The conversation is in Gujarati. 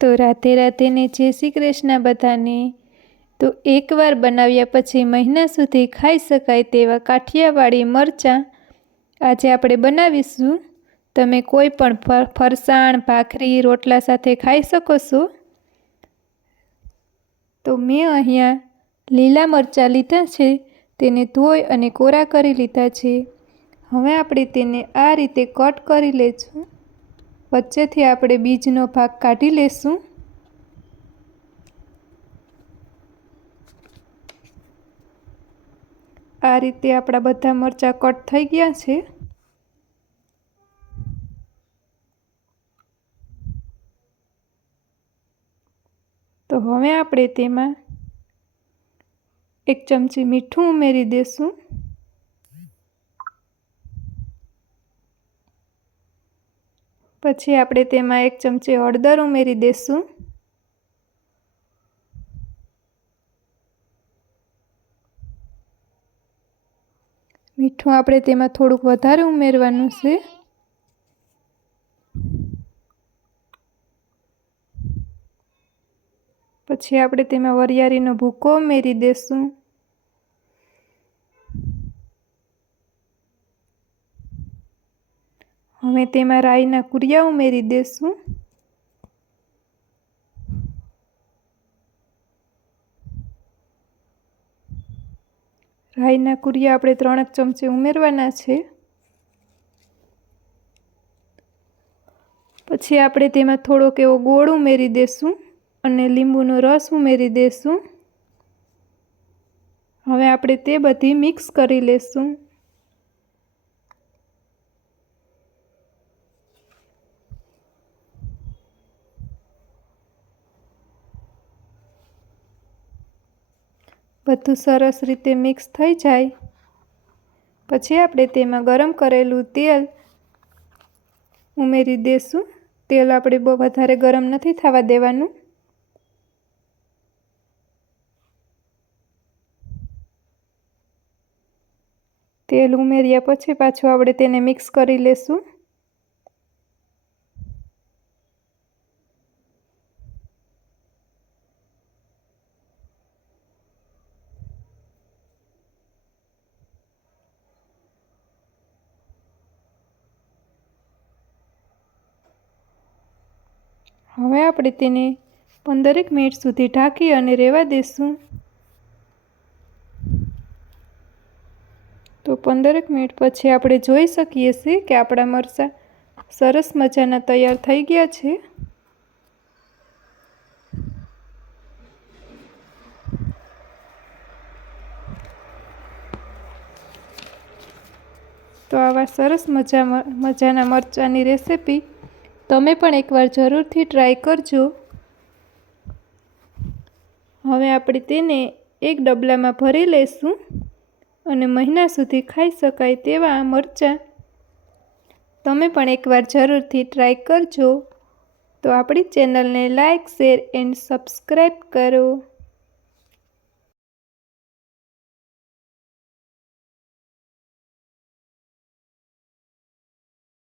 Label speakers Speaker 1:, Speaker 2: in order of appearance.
Speaker 1: તો રાધે રાધેને જય શ્રી કૃષ્ણ બધાને તો એકવાર બનાવ્યા પછી મહિના સુધી ખાઈ શકાય તેવા કાઠિયાવાડી મરચાં આજે આપણે બનાવીશું. તમે કોઈ પણ ફરસાણ, ભાખરી, રોટલા સાથે ખાઈ શકો છો. તો મેં અહીંયા લીલા મરચાં લીધા છે, તેને ધોઈ અને કોરા કરી લીધા છે. હવે આપણે તેને આ રીતે કટ કરી લઈશું વચ્ચેથી આપણે બીજનો ભાગ કાઢી લેશું. આ રીતે આપણા બધા મરચાં કટ થઈ ગયા છે. તો હવે આપણે તેમાં એક ચમચી મીઠું ઉમેરી દેશું. પછી આપણે તેમાં એક ચમચી હળદર ઉમેરી દઈશું મીઠું આપણે તેમાં થોડુંક વધારે ઉમેરવાનું છે. પછી આપણે તેમાં વરિયાળીનો ભૂકો ઉમેરી દઈશું હવે તેમાં રાઈના કુરિયા ઉમેરી દઈશું રાઈના કુરિયા આપણે ત્રણેક ચમચી ઉમેરવાના છે. પછી આપણે તેમાં થોડોક એવો ગોળ ઉમેરી દઈશું અને લીંબુનો રસ ઉમેરી દઈશું હવે આપણે તે બધી મિક્સ કરી લેશું. બધું સરસ રીતે મિક્સ થઈ જાય. પછી આપણે તેમાં ગરમ કરેલું તેલ ઉમેરી દઈશું તેલ આપણે બહુ વધારે ગરમ નથી થવા દેવાનું. તેલ ઉમેર્યા પછી પાછું આપણે તેને મિક્સ કરી લેશું. હવે આપણે તેને પંદરેક મિનિટ સુધી ઢાંકી અને રહેવા દઈશું. તો પંદરેક મિનિટ પછી આપણે જોઈ શકીએ છીએ કે આપણા મરચાં સરસ મજાના તૈયાર થઈ ગયા છે. તો આવા સરસ મજા, મજાના મરચાંની રેસીપી તમે પણ એકવાર જરૂરથી ટ્રાય કરજો. હવે આપણે તેને એક ડબલામાં ભરી લઈશું અને મહિના સુધી ખાઈ શકાય તેવા મરચાં. તમે પણ એકવાર જરૂરથી ટ્રાય કરજો. તો આપણી ચેનલને લાઇક શેર એન્ડ સબસ્ક્રાઈબ કરો.